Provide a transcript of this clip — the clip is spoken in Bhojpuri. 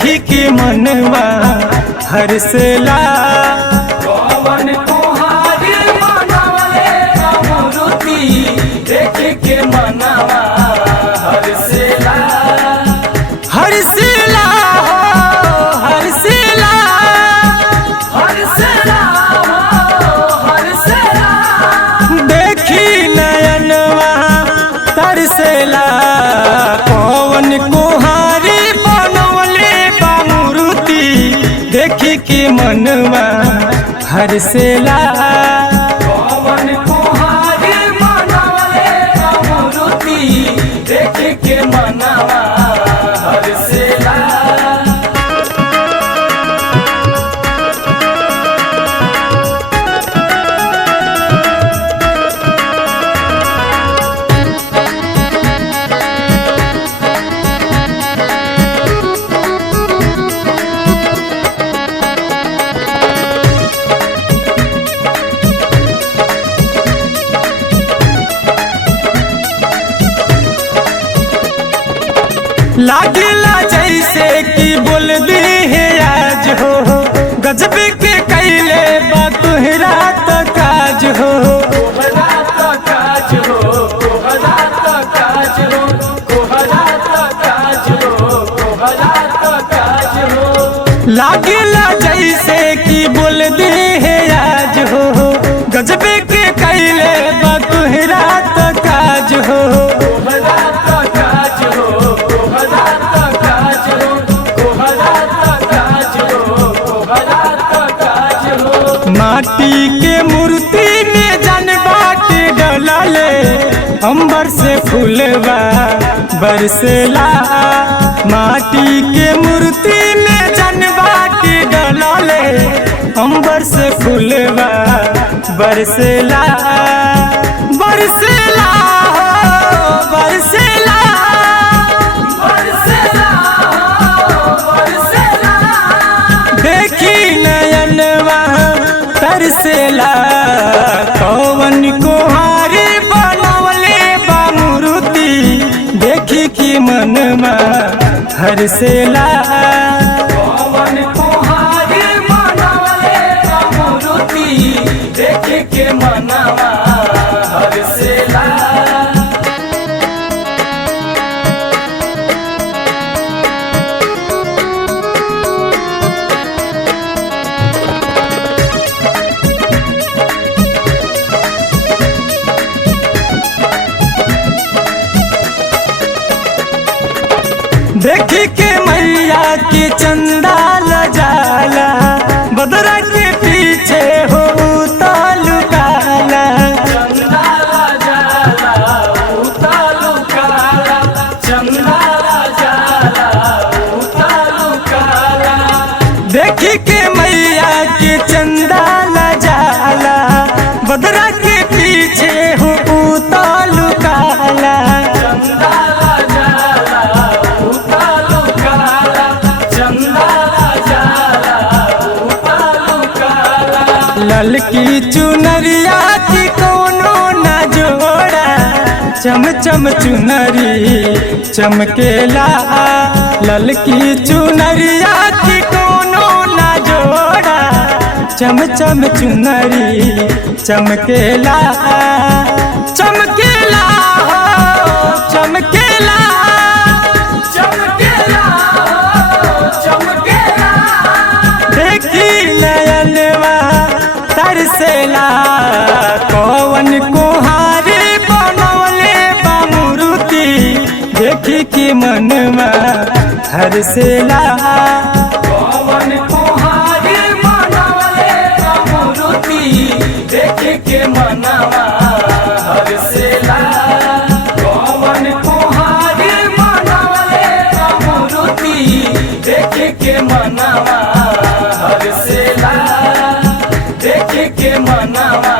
देखी के मनवा हर्षला। कौन कुहारी बनवले मूर्ति देखी के मनवा हर्षला। हर्षला हर्षला हर्षला हर्षला देखी नयनवा तरसला। कौन कुहारी बनवले मूर्ति देखी के मनवा हर्षला। कौन कुहारी बनवले मूर्ति देखी के मनवा हर्षला। लागला जैसे कि बोल दी है आज हो, गजब के कैले बा तुहरा तो काज हो। कोहरा तो काज हो, कोहरा तो काज हो, कोहरा तो काज हो, कोहरा तो काज हो। लागला जैसे कि बोल दी है आज हो, गजब के कैले बा तुहरा तो काज हो। कोहरा तो काज हो, कोहरा तो काज हो, कोहरा तो काज हो, कोहरा तो काज हो। माटी के मूर्ति में जनबा के डलले, अंबर से फूलवा बरसला। माटी के मूर्ति में जनबा के डलले, अंबर से फूलवा बरसला। बरसला बरसला बरसला बरसला देखी नयनवा तरसला। कौन कुहारी बनवले मूर्ति देखी कि मनवा हर्षला। कौन कुहारी बनवले मूर्ति देखी के मनवा हर्षला। देखी के मैया की चंदा लजाला, बदरा के पीछे हो तालु काला। चंदा जाला उतारू काला, चंदा जाला उतारू काला। देखी के मैया की चंदा लजाला, बदरा के पीछे हो तालु काला। चंदा जाला उतारू काला, चंदा जाला उतारू काला। ललकी चुनरिया की कोनो न जोड़ा, चम चम चुनरी चमकेला। ललकी चुनरिया की कोनो न जोड़ा, चम चम चुनरी चमकेला। चमकेला हो चमकेला चमकेला चमकेला देखी नयनवा तरसला। कौन कुहारी बनवले मूर्ति देखी कि मनवा हर्षला। कौन कुहारी बनवले मूर्ति देखी के मनवा हर्षला। कौन कुहारी बनवले मूर्ति देखी के मनवा हर्षला। देखी के मनवा